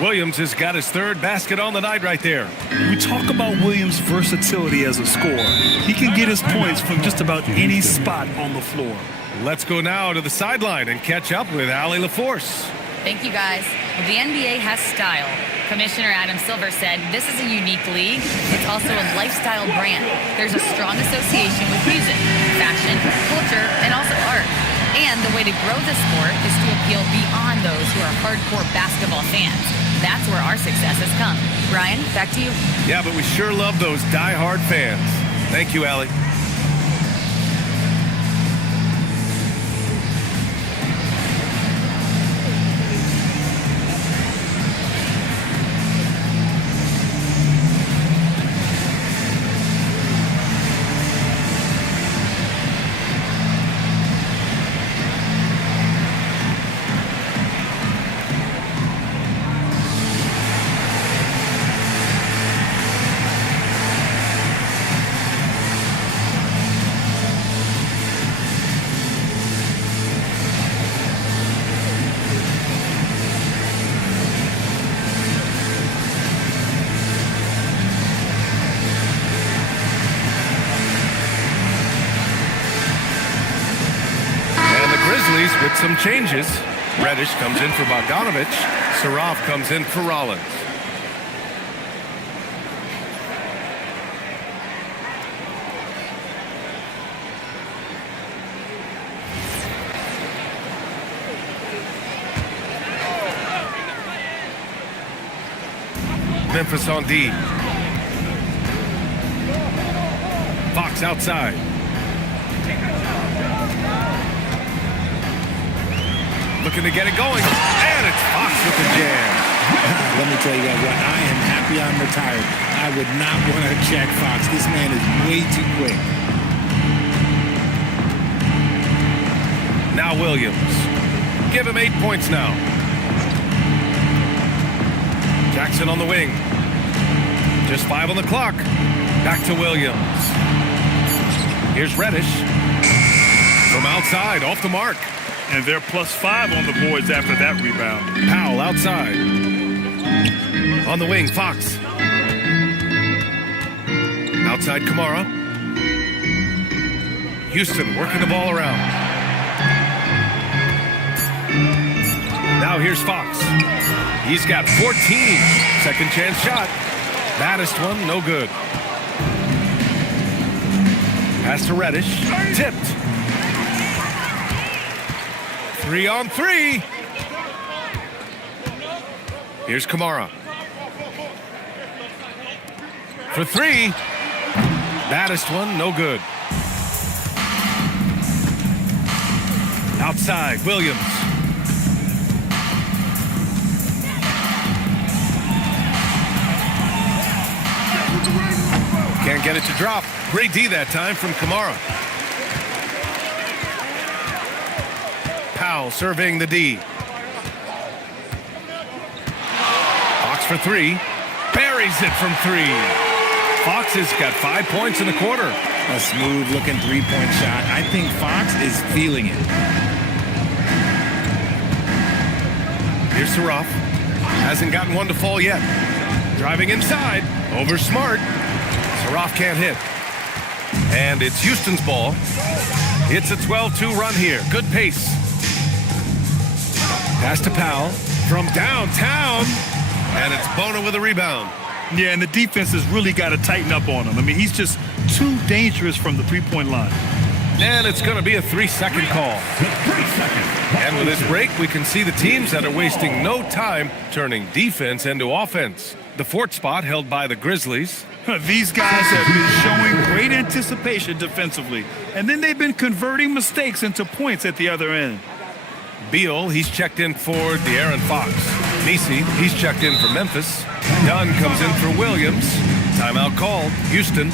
Williams has got his 3rd basket on the night right there. We talk about Williams' versatility as a scorer. He can get his points from just about any spot on the floor. Let's go now to the sideline and catch up with Allie LaForce. Thank you, guys. Well, the NBA has style. Commissioner Adam Silver said this is a unique league. It's also a lifestyle brand. There's a strong association with music, fashion, culture, and also art. And the way to grow the sport is to appeal beyond those who are hardcore basketball fans. That's where our success has come. Brian, back to you. Yeah, but we sure love those die-hard fans. Thank you, Allie. With some changes, Reddish comes in for Bogdanovich. Saraf comes in for Rollins. Memphis on D. Fox outside. Looking to get it going, and it's Fox with the jam. Let me tell you guys what, I am happy I'm retired. I would not want to check Fox. This man is way too quick. Now Williams. Give him 8 points now. Jackson on the wing. Just 5 on the clock. Back to Williams. Here's Reddish. From outside, off the mark. And they're +5 on the boards after that rebound. Powell outside. On the wing, Fox. Outside Kamara. Houston working the ball around. Now here's Fox. He's got 14. Second chance shot. Baddest one, no good. Pass to Reddish. Tipped. 3-on-3. Here's Kamara. For three. Baddest one, no good. Outside, Williams. Can't get it to drop. Great D that time from Kamara. Powell surveying the D. Fox for three. Buries it from three. Fox has got 5 points in the quarter. A smooth-looking three-point shot. I think Fox is feeling it. Here's Saraf. Hasn't gotten one to fall yet. Driving inside. Over Smart. Saraf can't hit. And it's Houston's ball. It's a 12-2 run here. Good pace. Pass to Powell from downtown. And it's Bona with a rebound. Yeah, and the defense has really got to tighten up on him. I mean, he's just too dangerous from the three-point line. And it's going to be a 3-second call. And with this break, we can see the teams that are wasting no time turning defense into offense. The fourth spot held by the Grizzlies. These guys have been showing great anticipation defensively, and then they've been converting mistakes into points at the other end. Beal, he's checked in for De'Aaron Fox. Nisi, he's checked in for Memphis. Dunn comes in for Williams. Timeout called. Houston.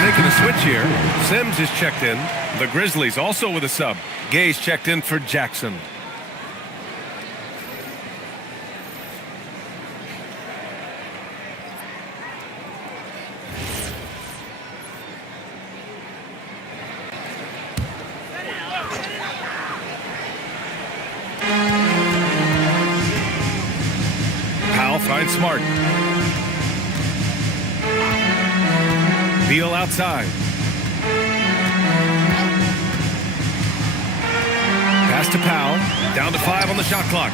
Making a switch here. Sims is checked in. The Grizzlies also with a sub. Gay's checked in for Jackson. Powell finds Smart. Beal outside. Pass to Powell. Down to 5 on the shot clock.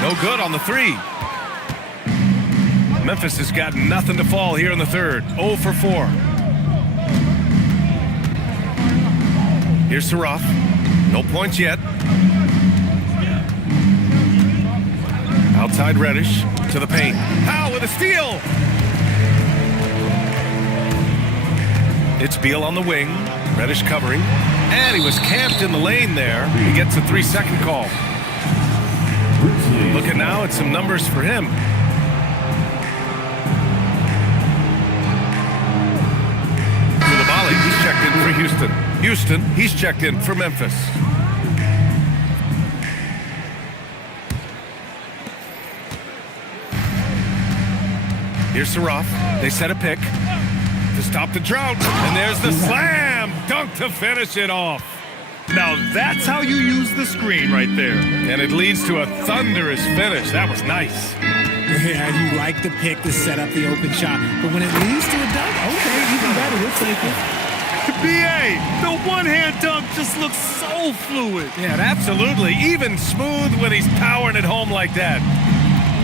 No good on the 3. Memphis has got nothing to fall here in the third. 0 for 4. Here's Saraf. No points yet. Outside Reddish to the paint. Powell with a steal. It's Beal on the wing. Reddish covering. And he was camped in the lane there. He gets a 3-second call. Looking now at some numbers for him. Koulibaly, he's checked in for Houston. Houston, he's checked in for Memphis. Here's Saraf. They set a pick to stop the drought. And there's the slam dunk to finish it off. Now that's how you use the screen right there. And it leads to a thunderous finish. That was nice. Yeah, you like the pick to set up the open shot, but when it leads to a dunk, okay, even better, we'll take it. B.A., the one-hand dunk just looks so fluid. Yeah, absolutely. Even smooth when he's powering it home like that.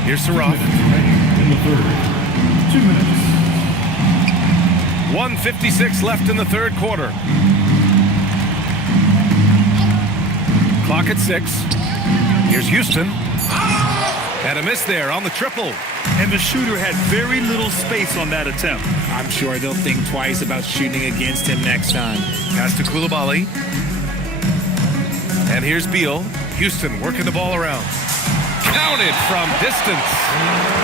Here's Saraf. In the third. 2 minutes. 1:56 left in the third quarter. Clock at 6. Here's Houston. And a miss there on the triple. And the shooter had very little space on that attempt. I'm sure they'll think twice about shooting against him next time. Pass to Coulibaly. And here's Beal. Houston working the ball around. Counted from distance.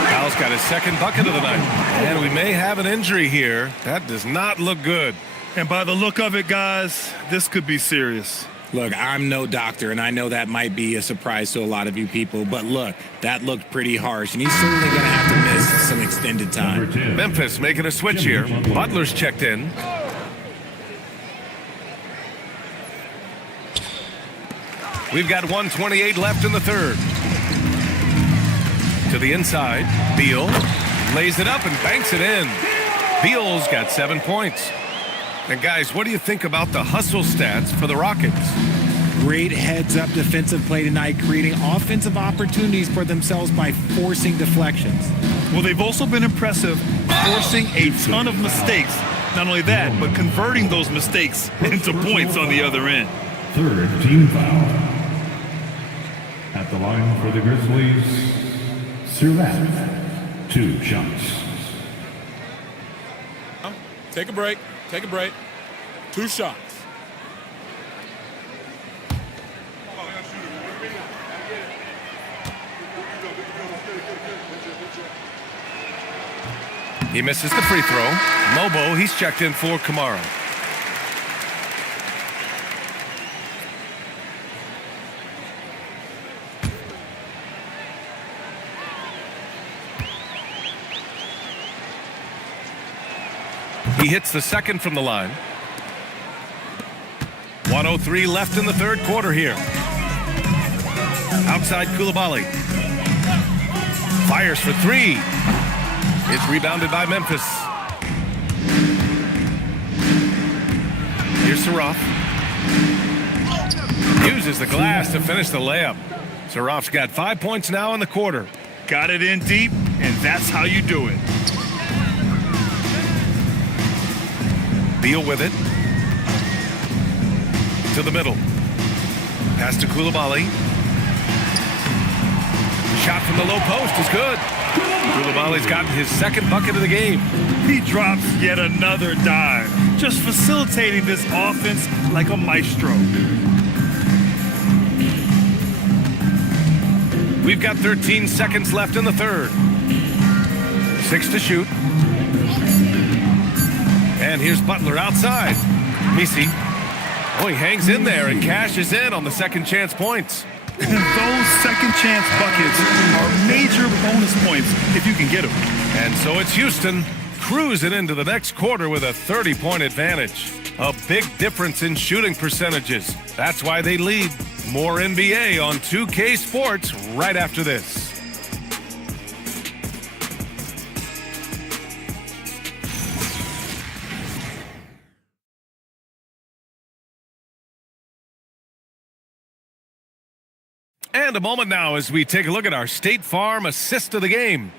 Kyle's got his second bucket of the night. And we may have an injury here. That does not look good. And by the look of it, guys, this could be serious. Look, I'm no doctor, and I know that might be a surprise to a lot of you people, but look, that looked pretty harsh, and he's certainly going to have to miss some extended time. Memphis making a switch here. Butler's checked in. We've got 1:28 left in the third. To the inside, Beal lays it up and banks it in. Beal's got 7 points. And guys, what do you think about the hustle stats for the Rockets? Great heads-up defensive play tonight, creating offensive opportunities for themselves by forcing deflections. Well, they've also been impressive, forcing a ton of mistakes. Not only that, but converting those mistakes into points on the other end. Third team foul. At the line for the Grizzlies, Surratt. 2 shots. Take a break. Take a break. 2 shots. He misses the free throw. Mobo, he's checked in for Kamara. He hits the second from the line. 1:03 left in the third quarter here. Outside Coulibaly. Fires for 3. It's rebounded by Memphis. Here's Saraf. Uses the glass to finish the layup. Saraf's got 5 points now in the quarter. Got it in deep, and that's how you do it. Beal with it. To the middle. Pass to Coulibaly. Shot from the low post is good. Coulibaly's gotten his second bucket of the game. He drops yet another dime, just facilitating this offense like a maestro. We've got 13 seconds left in the third. 6 to shoot. And here's Butler outside. Misi. Oh, he hangs in there and cashes in on the second chance points. Those second chance buckets are major bonus points if you can get them. And so it's Houston cruising into the next quarter with a 30-point advantage. A big difference in shooting percentages. That's why they lead. More NBA on 2K Sports right after this. And a moment now as we take a look at our State Farm assist of the game.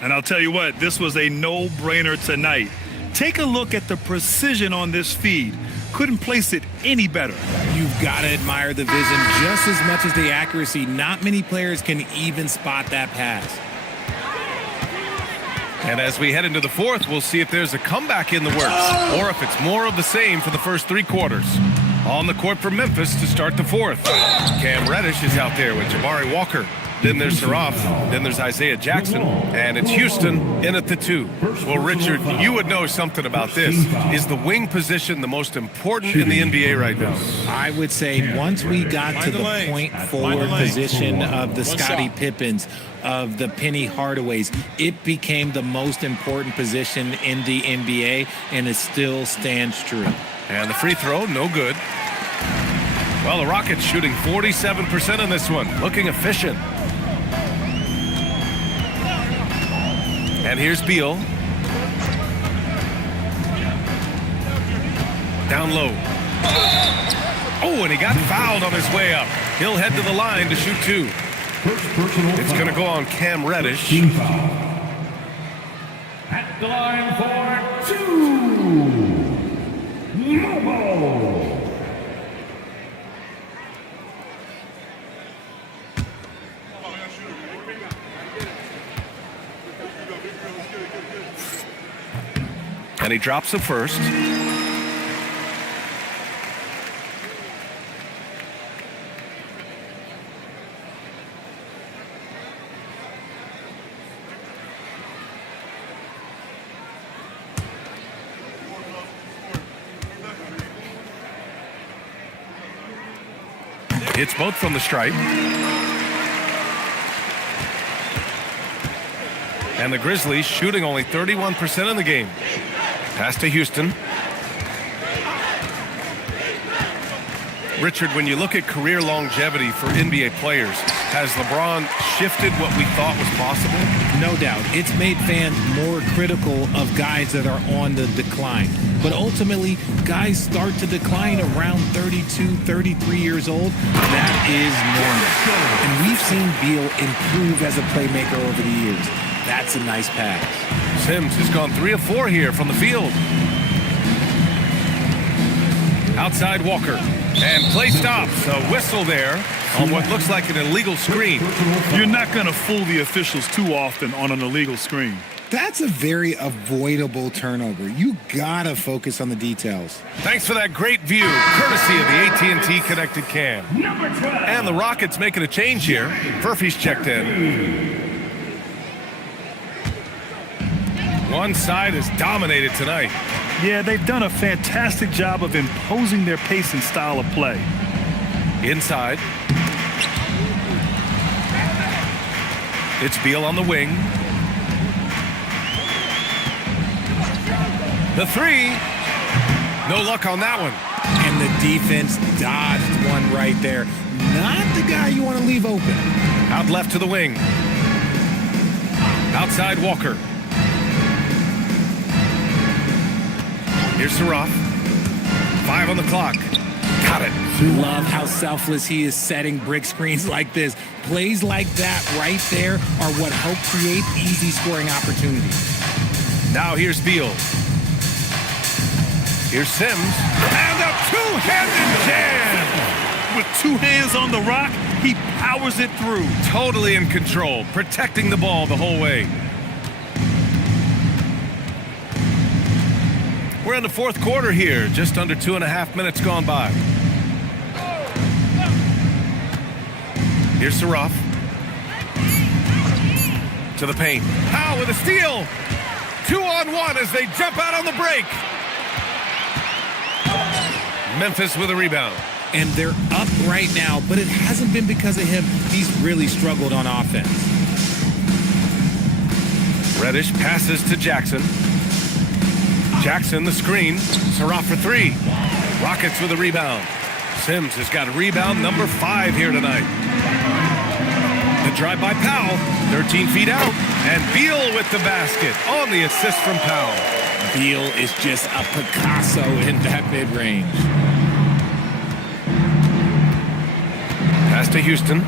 And I'll tell you what, this was a no-brainer tonight. Take a look at the precision on this feed. Couldn't place it any better. You've got to admire the vision just as much as the accuracy. Not many players can even spot that pass. And as we head into the fourth, we'll see if there's a comeback in the works or if it's more of the same for the first 3 quarters. On the court for Memphis to start the fourth. Cam Reddish is out there with Jabari Walker. Then there's Saraf. Then there's Isaiah Jackson. And it's Houston in at the 2. Well, Richard, you would know something about this. Is the wing position the most important in the NBA right now? I would say once we got to the point forward position of the Scottie Pippens, of the Penny Hardaways, it became the most important position in the NBA, and it still stands true. And the free throw, no good. Well, the Rockets shooting 47% in this one, looking efficient. And here's Beal. Down low. Oh, and he got fouled on his way up. He'll head to the line to shoot 2. It's going to go on Cam Reddish. Team foul. At the line for 2. Lobo. And he drops the first. It's both from the stripe. And the Grizzlies shooting only 31% in the game. Pass to Houston. Richard, when you look at career longevity for NBA players, has LeBron shifted what we thought was possible? No doubt. It's made fans more critical of guys that are on the decline. But ultimately, guys start to decline around 32, 33 years old. That is normal. And we've seen Beal improve as a playmaker over the years. That's a nice pass. Sims has gone 3 of 4 here from the field. Outside Walker. And play stops. A whistle there on what looks like an illegal screen. You're not going to fool the officials too often on an illegal screen. That's a very avoidable turnover. You gotta focus on the details. Thanks for that great view, courtesy of the AT&T connected cam. And the Rockets making a change here. Murphy's checked in. One side is dominated tonight. Yeah, they've done a fantastic job of imposing their pace and style of play. Inside. It's Beal on the wing. The 3. No luck on that one. And the defense dodged one right there. Not the guy you want to leave open. Out left to the wing. Outside Walker. Here's Saraf. 5 on the clock. Got it. Love how selfless he is setting brick screens like this. Plays like that right there are what help create easy scoring opportunities. Now here's Beal. Here's Sims. And a two-handed jam. With 2 hands on the rock, he powers it through. Totally in control, protecting the ball the whole way. We're in the 4th quarter here, just under 2.5 minutes gone by. Here's Saraf. To the paint. Powell with a steal. 2-on-1 as they jump out on the break. Memphis with a rebound. And they're up right now, but it hasn't been because of him. He's really struggled on offense. Reddish passes to Jackson. Jackson the screen. Saraf for 3. Rockets with a rebound. Sims has got rebound number 5 here tonight. The drive by Powell. 13 feet out. And Beal with the basket on the assist from Powell. Beal is just a Picasso in that mid-range. Pass to Houston.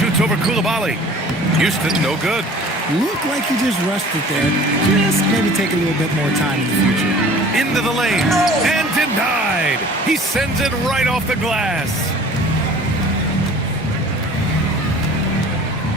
Shoots over Coulibaly. Houston, no good. Looked like he just rushed it there. Just maybe take a little bit more time in the future. Into the lane. And denied. He sends it right off the glass.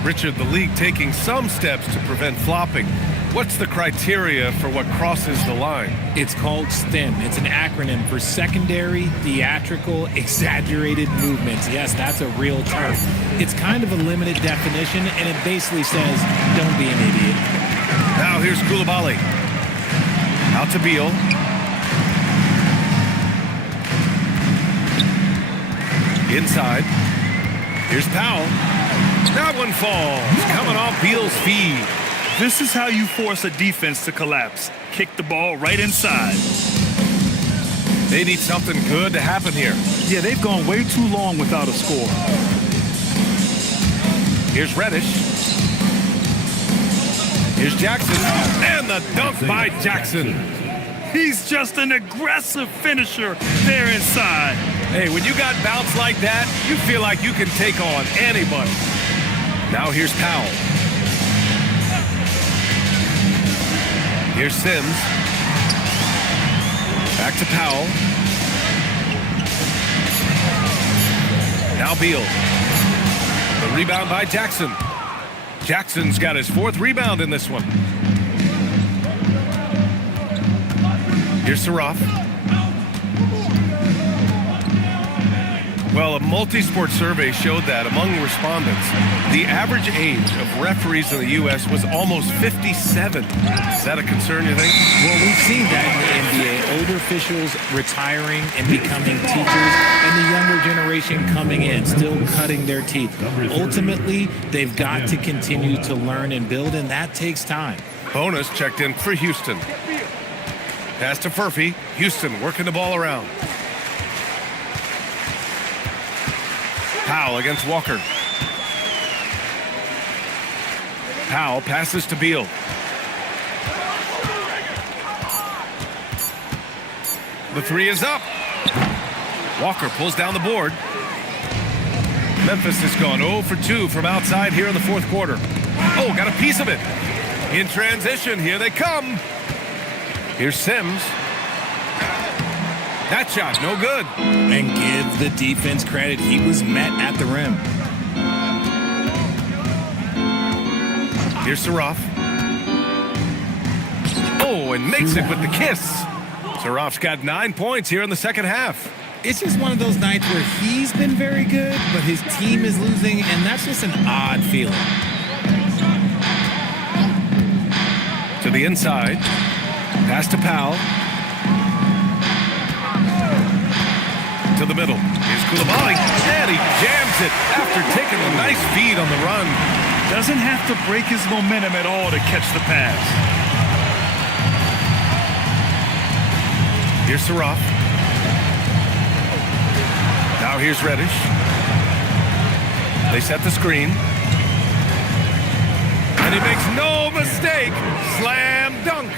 Richard, the league taking some steps to prevent flopping. What's the criteria for what crosses the line? It's called STEM. It's an acronym for secondary, theatrical, exaggerated movements. Yes, that's a real term. It's kind of a limited definition, and it basically says, don't be an idiot. Now here's Coulibaly. Out to Beal. Inside. Here's Powell. That one falls. Coming off Beal's feed. This is how you force a defense to collapse. Kick the ball right inside. They need something good to happen here. Yeah, they've gone way too long without a score. Here's Reddish. Here's Jackson, and the dunk by Jackson. He's just an aggressive finisher there inside. Hey, when you got bounce like that, you feel like you can take on anybody. Now here's Powell. Here's Sims. Back to Powell. Now Beal. The rebound by Jackson. Jackson's got his 4th rebound in this one. Here's Saraf. Well, a multi-sport survey showed that among respondents, the average age of referees in the U.S. was almost 57. Is that a concern, you think? Well, we've seen that in the NBA. Older officials retiring and becoming teachers, and the younger generation coming in, still cutting their teeth. Ultimately, they've got to continue to learn and build, and that takes time. Bonus checked in for Houston. Pass to Furphy. Houston working the ball around. Powell against Walker. Powell passes to Beal. The 3 is up. Walker pulls down the board. Memphis has gone 0 for 2 from outside here in the 4th quarter. Oh, got a piece of it. In transition, here they come. Here's Sims. That shot, no good. And give the defense credit. He was met at the rim. Here's Saraf. Oh, and makes it with the kiss. Saraf's got 9 points here in the second half. It's just one of those nights where he's been very good, but his team is losing, and that's just an odd feeling. To the inside. Pass to Powell. To the middle. Here's Coulibaly. And he jams it after taking a nice feed on the run. Doesn't have to break his momentum at all to catch the pass. Here's Saraf. Now here's Reddish. They set the screen. And he makes no mistake. Slam dunk.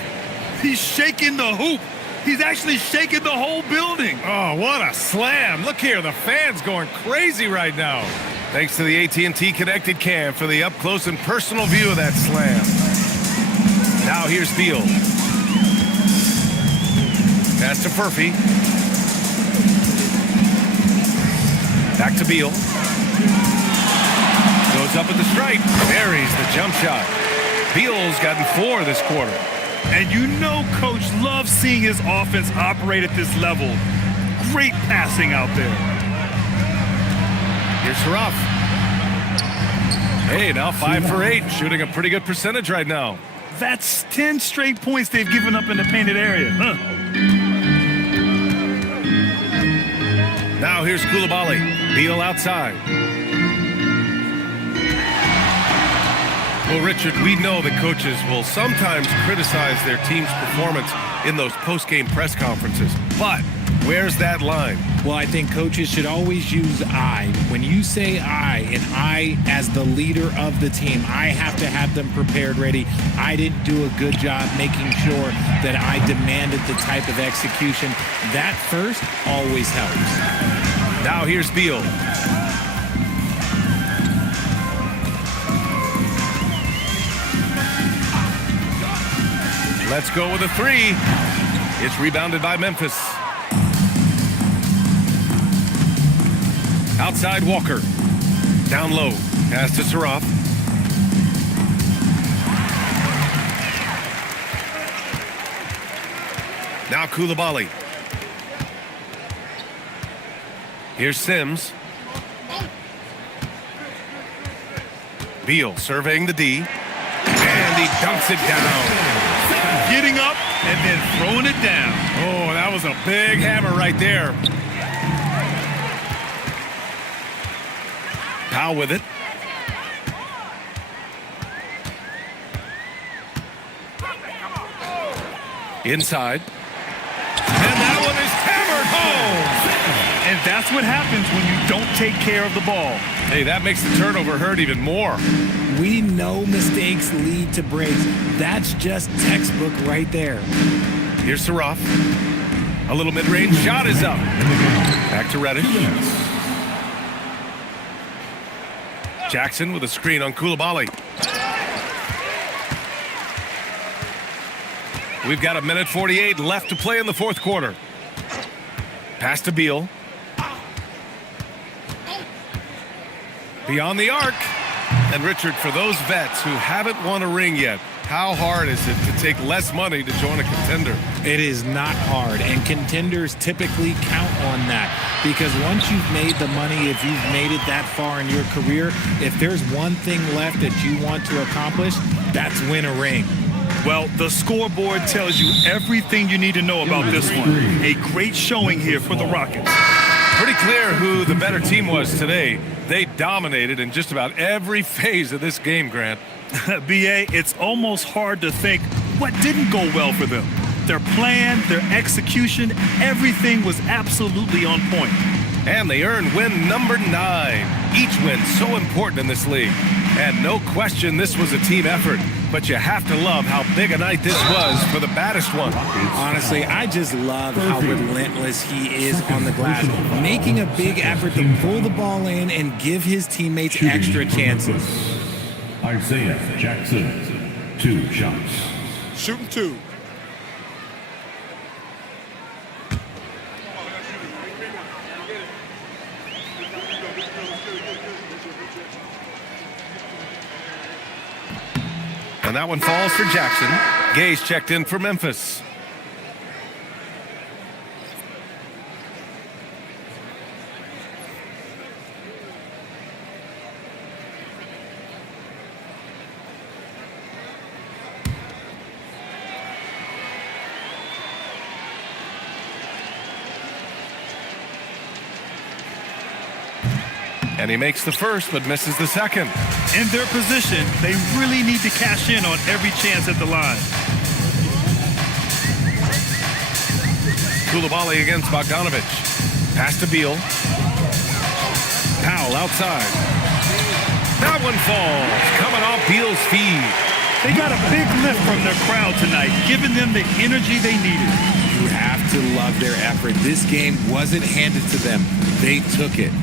He's shaking the hoop. He's actually shaking the whole building. Oh, what a slam. Look here, the fans going crazy right now. Thanks to the AT&T Connected Cam for the up-close and personal view of that slam. Now here's Beal. Pass to Furphy. Back to Beal. Goes up at the stripe. Buries the jump shot. Beal's gotten 4 this quarter. And you know Coach loves seeing his offense operate at this level. Great passing out there. Here's Saraf. Hey, now 5 for 8, shooting a pretty good percentage right now. That's 10 straight points they've given up in the painted area. Now here's Coulibaly. Beal outside. Well, Richard, we know that coaches will sometimes criticize their team's performance in those post-game press conferences. But where's that line? Well, I think coaches should always use I. When you say I, and I as the leader of the team, I have to have them prepared, ready. I didn't do a good job making sure that I demanded the type of execution. That first always helps. Now here's Beal. Let's go with a 3. It's rebounded by Memphis. Outside Walker. Down low. Pass to Saraf. Now Coulibaly. Here's Sims. Beal surveying the D. And he dunks it down. Getting up and then throwing it down. Oh, that was a big hammer right there. Powell with it. Inside. And that one is hammered home. And that's what happens when you don't take care of the ball. Hey, that makes the turnover hurt even more. We know mistakes lead to breaks. That's just textbook right there. Here's Saroff. A little mid-range shot is up. Back to Reddish. Jackson with a screen on Koulibaly. We've got 1:48 left to play in the fourth quarter. Pass to Beal. Beyond the arc. And Richard, for those vets who haven't won a ring yet, how hard is it to take less money to join a contender? It is not hard, and contenders typically count on that because once you've made the money, if you've made it that far in your career, if there's one thing left that you want to accomplish, that's win a ring. Well, the scoreboard tells you everything you need to know about this one. A great showing here for the Rockets. Pretty clear who the better team was today. They dominated in just about every phase of this game, Grant. B.A., it's almost hard to think what didn't go well for them. Their plan, their execution, everything was absolutely on point. And they earned win number 9. Each win so important in this league. And no question this was a team effort. But you have to love how big a night this was for the baddest one. Honestly, I just love how relentless he is on the glass, making a big effort to pull the ball in and give his teammates extra chances. Isaiah Jackson, 2 shots. Shooting 2. And that one falls for Jackson. Gay's checked in for Memphis. And he makes the first, but misses the second. In their position, they really need to cash in on every chance at the line. Koulibaly against Bogdanovic. Pass to Beal. Powell outside. That one falls. Coming off Beal's feed. They got a big lift from their crowd tonight, giving them the energy they needed. You have to love their effort. This game wasn't handed to them. They took it.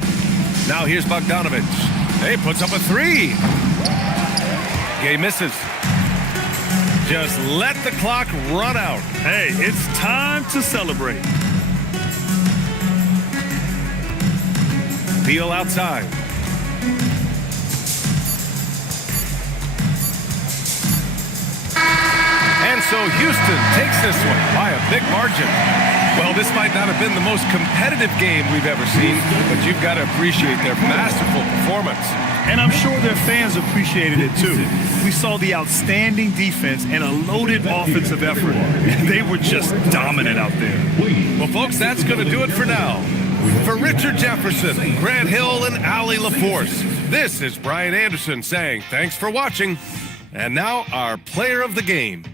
Now here's Bogdanovic. He puts up a 3. Gay misses. Just let the clock run out. Hey, it's time to celebrate. Beal outside. And so Houston takes this one by a big margin. Well, this might not have been the most competitive game we've ever seen, but you've got to appreciate their masterful performance. And I'm sure their fans appreciated it too. We saw the outstanding defense and a loaded offensive effort. They were just dominant out there. Well, folks, that's going to do it for now. For Richard Jefferson, Grant Hill, and Allie LaForce, this is Brian Anderson saying thanks for watching. And now our player of the game.